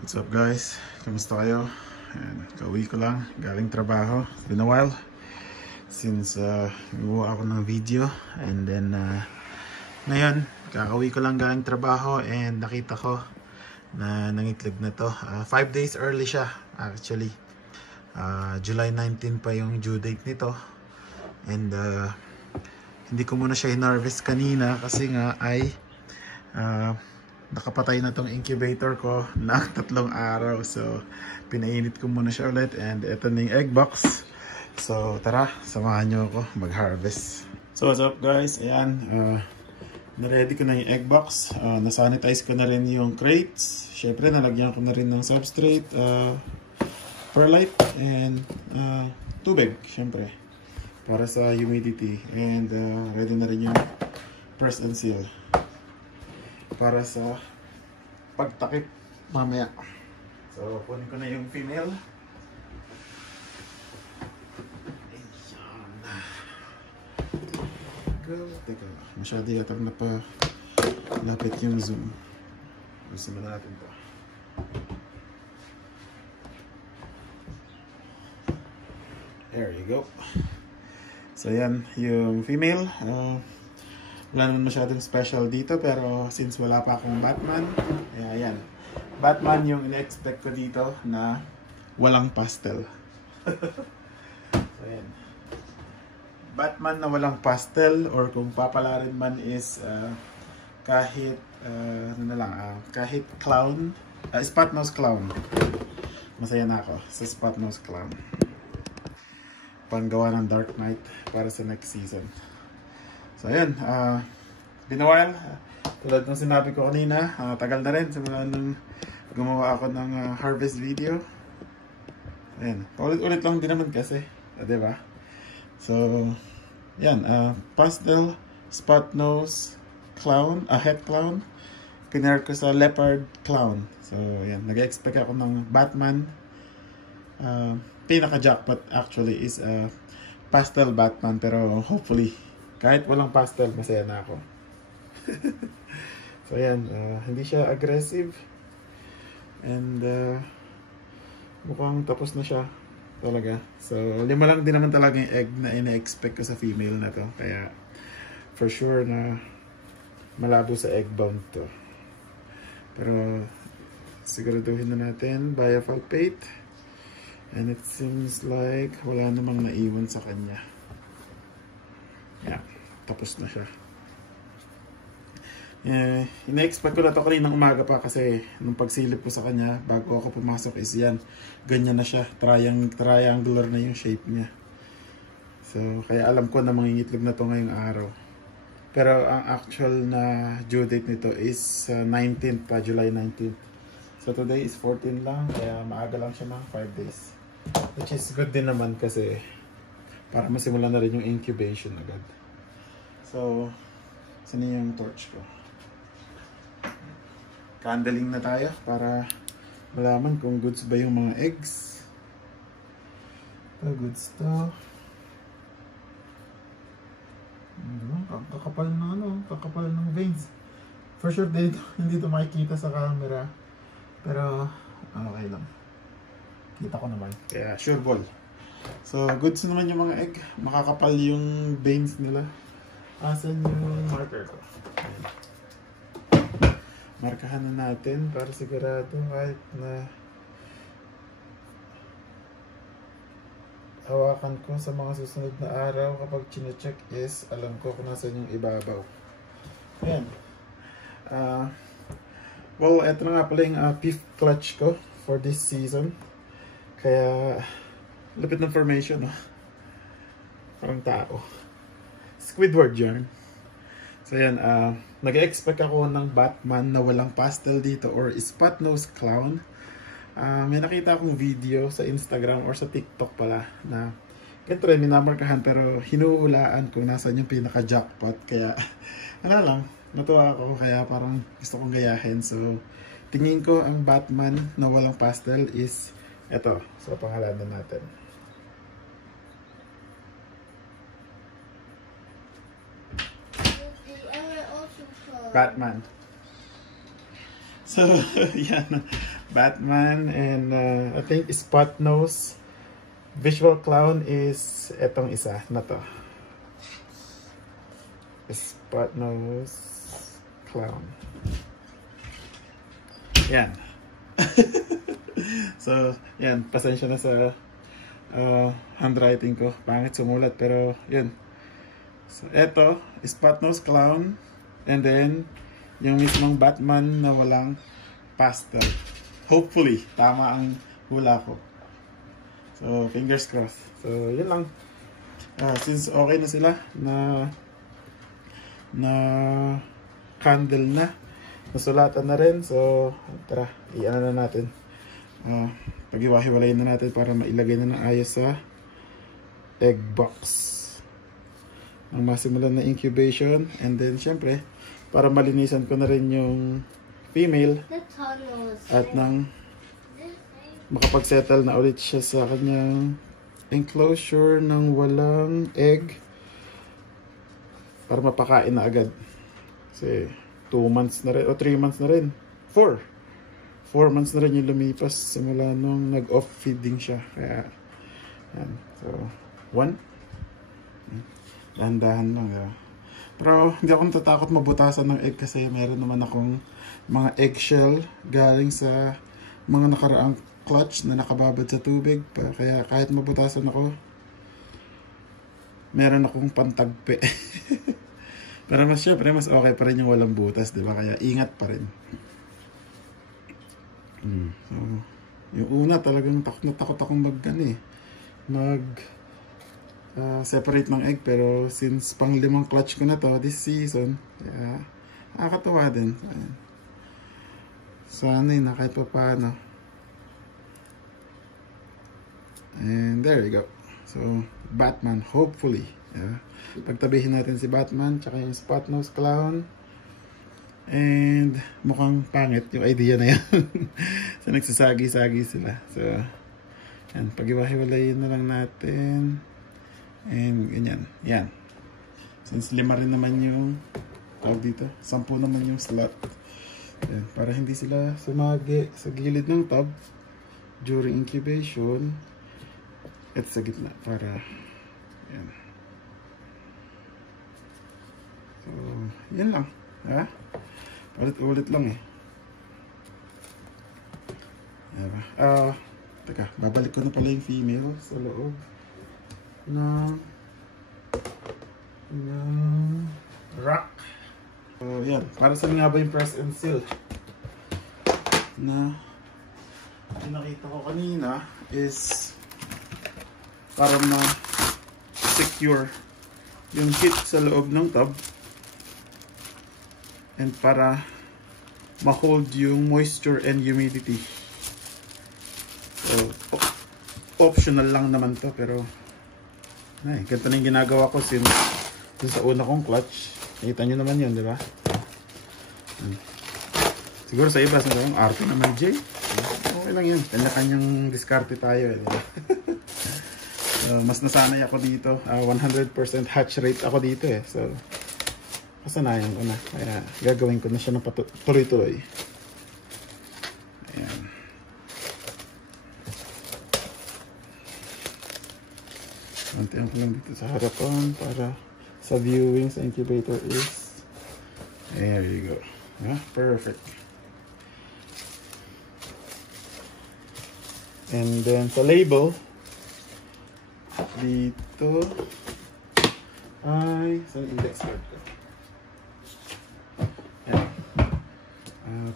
What's up guys? Kamusta kayo? And kauwi ko lang, galing trabaho. It's been a while since gumawa ako ng video. And then ngayon, kakauwi ko lang galing trabaho and nakita ko na nangitlog na to. 5 days early siya actually. July 19 pa yung due date nito. And hindi ko muna siya in-harvest kanina kasi nga ay nakapatay na tong incubator ko ng 3 araw. So pinainit ko muna siya ulit. And ito na yung egg box. So tara, samahan nyo ako mag-harvest. So what's up guys? Ayan, na-ready ko na yung egg box. Na-sanitize ko na rin yung crates. Syempre nalagyan ko na rin ng substrate, perlite, and tubig syempre para sa humidity. And ready na rin yung press and seal para sa pagtakip mamaya. So, kunin ko na yung female. Go. Teka, masyado yatang napalapit yung zoom. Gusto mo na natin to. There you go. So, yan yung female. Wala naman masyadong special dito, pero since wala pa akong Batman, ayan. Batman yung in-expect ko dito na walang pastel. So, ayan. Batman na walang pastel, or kung papalarin man is kahit kahit clown, spot nose clown. Masaya na ako sa spot nose clown. Panggawa ng Dark Knight para sa next season. So ayan, been a while. Tulad ng sinabi ko kanina, tagal na rin simula nung gumawa ako ng harvest video. Ayan, ulit-ulit lang din naman kasi, diba? So, yan, pastel, spot nose, clown, head clown. Pinare ko sa leopard clown. So, yan, nag-expect ako ng Batman. Pinaka-jackpot actually is pastel Batman, pero hopefully kahit walang pastel, masaya na ako. So ayan, hindi siya aggressive. And mukhang tapos na siya talaga. So 5 lang din naman talaga yung egg na ina-expect ko sa female na to. Kaya for sure na malabo sa egg bound to. Pero siguraduhin na natin, biofalpate. And it seems like wala namang naiwan sa kanya. Yeah, tapos na siya. Ina-expect ko na to kaninang umaga pa kasi nung pagsilip ko sa kanya bago ako pumasok is yan, ganyan na siya, triangular na yung shape niya. So kaya alam ko na mangingitlog na to ngayong araw. Pero ang actual na due date nito is 19th pa, July 19th. So today is 14 lang, kaya maaga lang siya ng 5 days. Which is good din naman kasi para masimulan na rin yung incubation agad. So, saan yung torch ko? Candling na tayo para malaman kung goods ba yung mga eggs. Goods to. Kakapal na kakapal ng veins. For sure hindi to makikita sa camera. Pero okay lang. Kita ko naman. Kaya sure ball. So, goods naman yung mga egg. Makakapal yung veins nila. Asan yung marker ko? Markahan na natin para sigurado kahit na hawakan ko sa mga susunod na araw kapag chine-check is alam ko kung nasan yung ibabaw. Ayan. Well, eto na nga pala yung fifth clutch ko for this season. Kaya lapit ng formation, no? Parang tao. Squidward yarn. So yan, nag-expect ako ng Batman na walang pastel dito or spot nose clown. May nakita akong video sa Instagram or sa TikTok pala na ganito rin, minamarkahan pero hinuulaan kung nasan yung pinaka-jackpot. Kaya, ano lang, natuwa ako kaya parang gusto kong gayahin. So, tingin ko ang Batman na walang pastel is eto. So, pangalanan natin. Batman. So, yan. Batman and I think Spot Nose. Visual Clown is etong isa na to. Spot Nose Clown. Yan. So, yan. Pasensya na sa handwriting ko. Pangit sumulat. Pero, yun. So, eto, Spot Nose Clown. And then, yung mismong Batman na walang pastel. Hopefully, tama ang hula ko. So, fingers crossed. So, yun lang. Since okay na sila na candle na, nasulatan na rin. So, tara, i-ano na natin. Pag-iwahiwalayin na natin para mailagay na ng ayos sa egg box. Ang masimulan na incubation. And then, syempre, para malinisan ko na rin yung female at nang makapag-settle na ulit siya sa kanyang enclosure ng walang egg para mapakain na agad. Kasi 2 months na rin o 3 months na rin. 4 months na rin yung lumipas simula nung nag-off feeding siya. Kaya yan. So 1 dahan-dahan lang. Pero hindi ako natatakot mabutasan ng egg kasi meron naman akong mga eggshell galing sa mga nakaraang clutch na nakababad sa tubig. Kaya kahit mabutasan ako, meron akong pantagpi. Pero mas syempre, mas okay pa rin yung walang butas, diba? Kaya ingat pa rin. So, yung una talagang takot na takot akong separate ng egg, pero since pang 5 clutch ko na to this season, kaya nakakatuwa din. Ayan. Sana yun na kahit pa paano. And there you go. So Batman, hopefully, pagtabihin natin si Batman tsaka yung Spot Nose Clown. And mukhang pangit yung idea na yan. So nagsasagi-sagi sila. So yan, pag-iwahiwalayin na lang natin. And ganyan. Yan. Since 5 rin naman yung tawag dito, 10 naman yung slot. Yan. Para hindi sila sumagi sa gilid ng tub during incubation. At sa gitna. Para yan. So, yan lang. Ha? Ulit-ulit lang eh. Teka, babalik ko na pala yung female sa loob ng rack. So, yan. Para saan nga ba yung press and seal na pinakita ko kanina is para ma-secure yung heat sa loob ng tub and para ma-hold yung moisture and humidity. So, optional lang naman to, pero ay, ganito na yung ginagawa ko since sa una kong clutch. Nakita nyo naman yun, di ba? Siguro sa iba, sa yung arte naman, Jay. Okay lang yun. Kanya-kanyang diskarte tayo. Eh, mas nasanay ako dito. 100% hatch rate ako dito eh. So, kasanayan ko na. Kaya gagawin ko na siya ng tuloy-tuloy. Ayan. Antiyan ko lang dito sa harapan para sa viewing sa incubator is there you go. Perfect. And then sa label dito ay sa index card ko.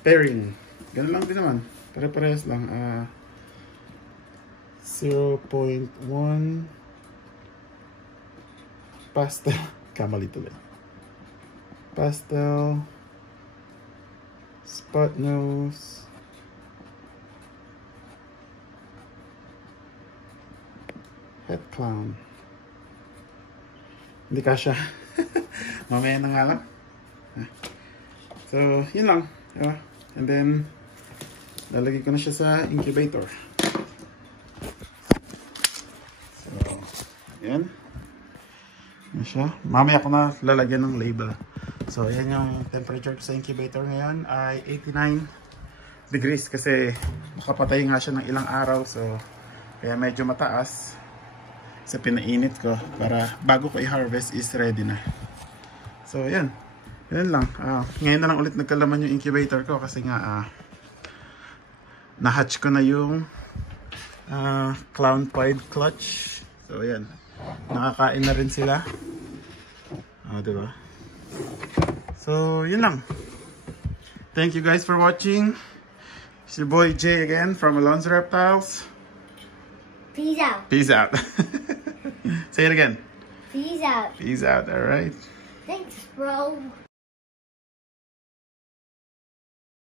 Pairing. Ganun lang din naman. Pare-parehas lang. 0.1 pastel. Kamali tuloy. Pastel. Spot Nose. Het Clown. Hindi kasya. Mamaya na nga lang. So, yun lang. Diba? And then, lalagay ko na siya sa incubator. So, yan. Yan siya. Mamaya ko na lalagyan ng label. So, yan yung temperature sa incubator ngayon ay 89 degrees kasi makapatay nga siya ng ilang araw, so kaya medyo mataas. Sa pinainit ko para bago ko i-harvest is ready na. So yan, yan lang. Ngayon na lang ulit nagkalaman yung incubator ko kasi nga na-hatch ko na yung clown pied clutch. So yan, nakakain na rin sila. Diba? So yun lang. Thank you guys for watching. It's your boy Jay again from Alonzo Reptiles. Peace out. Peace out. Say it again. Peace out. Peace out, alright. Thanks, bro.